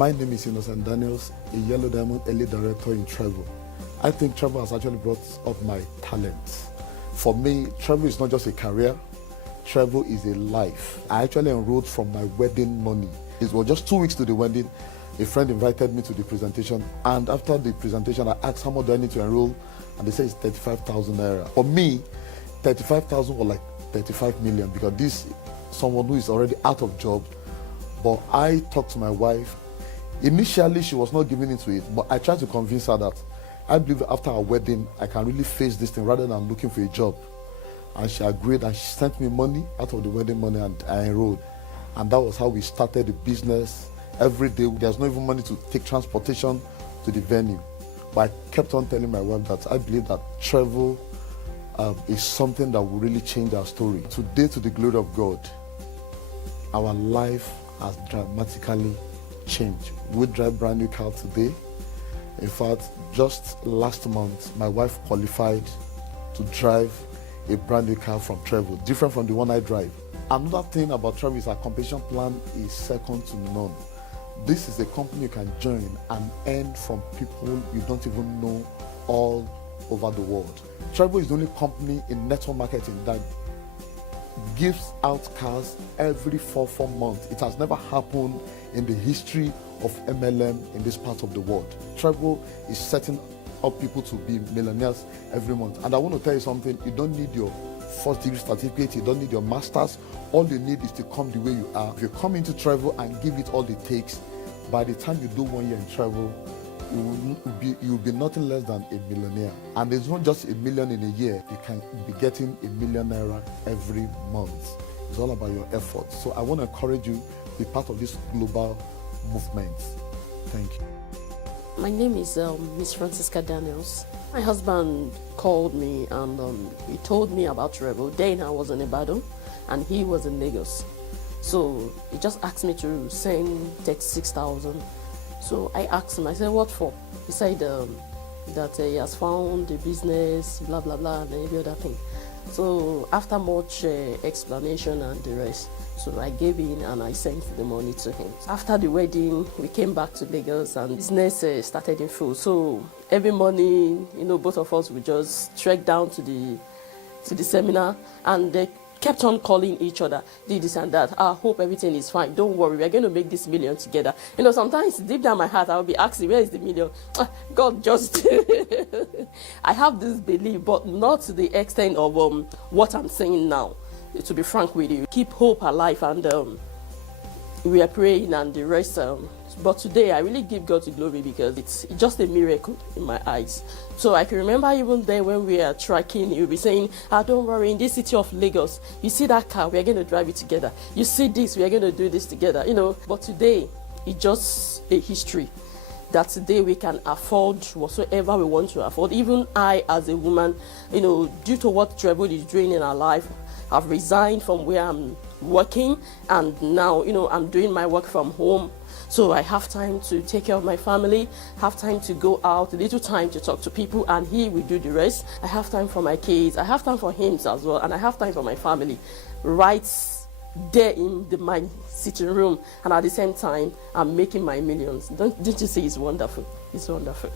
My name is Innocent Daniels, a Yellow Diamond Elite Director in Trevo. I think Trevo has actually brought up my talents. For me, Trevo is not just a career, Trevo is a life. I actually enrolled from my wedding money. It was just 2 weeks to the wedding. A friend invited me to the presentation, and after the presentation, I asked how much do I need to enroll, and they said it's 35,000 naira. For me, 35,000 was like 35 million, because this is someone who is already out of job. But I talked to my wife. Initially, she was not giving into it, but I tried to convince her that I believe after our wedding, I can really face this thing rather than looking for a job. And she agreed, and she sent me money out of the wedding money, and I enrolled. And that was how we started the business. Every day, there's not even money to take transportation to the venue. But I kept on telling my wife that I believe that Trevo is something that will really change our story. Today, to the glory of God, our life has dramatically changed. We drive brand new car today. In fact, just last month, my wife qualified to drive a brand new car from Trevo, different from the one I drive. Another thing about Trevo is our compensation plan is second to none. This is a company you can join and earn from people you don't even know all over the world. Trevo is the only company in network marketing that gives out cars every 4 months. It has never happened in the history of MLM in this part of the world. Trevo is setting up people to be millionaires every month. And I want to tell you something, you don't need your first degree certificate, you don't need your master's. All you need is to come the way you are. If you come into Trevo and give it all it takes, by the time you do 1 year in Trevo, you'll be nothing less than a millionaire. And it's not just a million in a year, you can be getting a million naira every month. It's all about your efforts. So I want to encourage you to be part of this global movement. Thank you. My name is Miss Francisca Daniels. My husband called me and he told me about Trevo. Then I was in Ibadan and he was in Lagos. So he just asked me to send 36,000. So I asked him, I said, what for? He said that he has found a business, blah, blah, blah, and every other thing. So after much explanation and the rest, so I gave in and I sent the money to him. After the wedding, we came back to Lagos and business started in full. So every morning, both of us would just trek down to the seminar, and they kept on calling each other, did this and that. I hope everything is fine. Don't worry, we're going to make this million together. Sometimes deep down my heart, I'll be asking, where is the million? God just... I have this belief, but not to the extent of what I'm saying now. To be frank with you, keep hope alive, and we are praying and the rest. But today, I really give God the glory because it's just a miracle in my eyes. So I can remember even then when we are tracking, you'll be saying, don't worry, in this city of Lagos, you see that car, we are going to drive it together. You see this, we are going to do this together, But today, it's just a history that today we can afford whatsoever we want to afford. Even I, as a woman, due to what Trevo is doing in our life, I've resigned from where I'm working, and now, I'm doing my work from home. So I have time to take care of my family, have time to go out, a little time to talk to people, and he will do the rest. I have time for my kids, I have time for him as well, and I have time for my family. Right there in my sitting room, and at the same time, I'm making my millions. Don't you see it's wonderful? It's wonderful.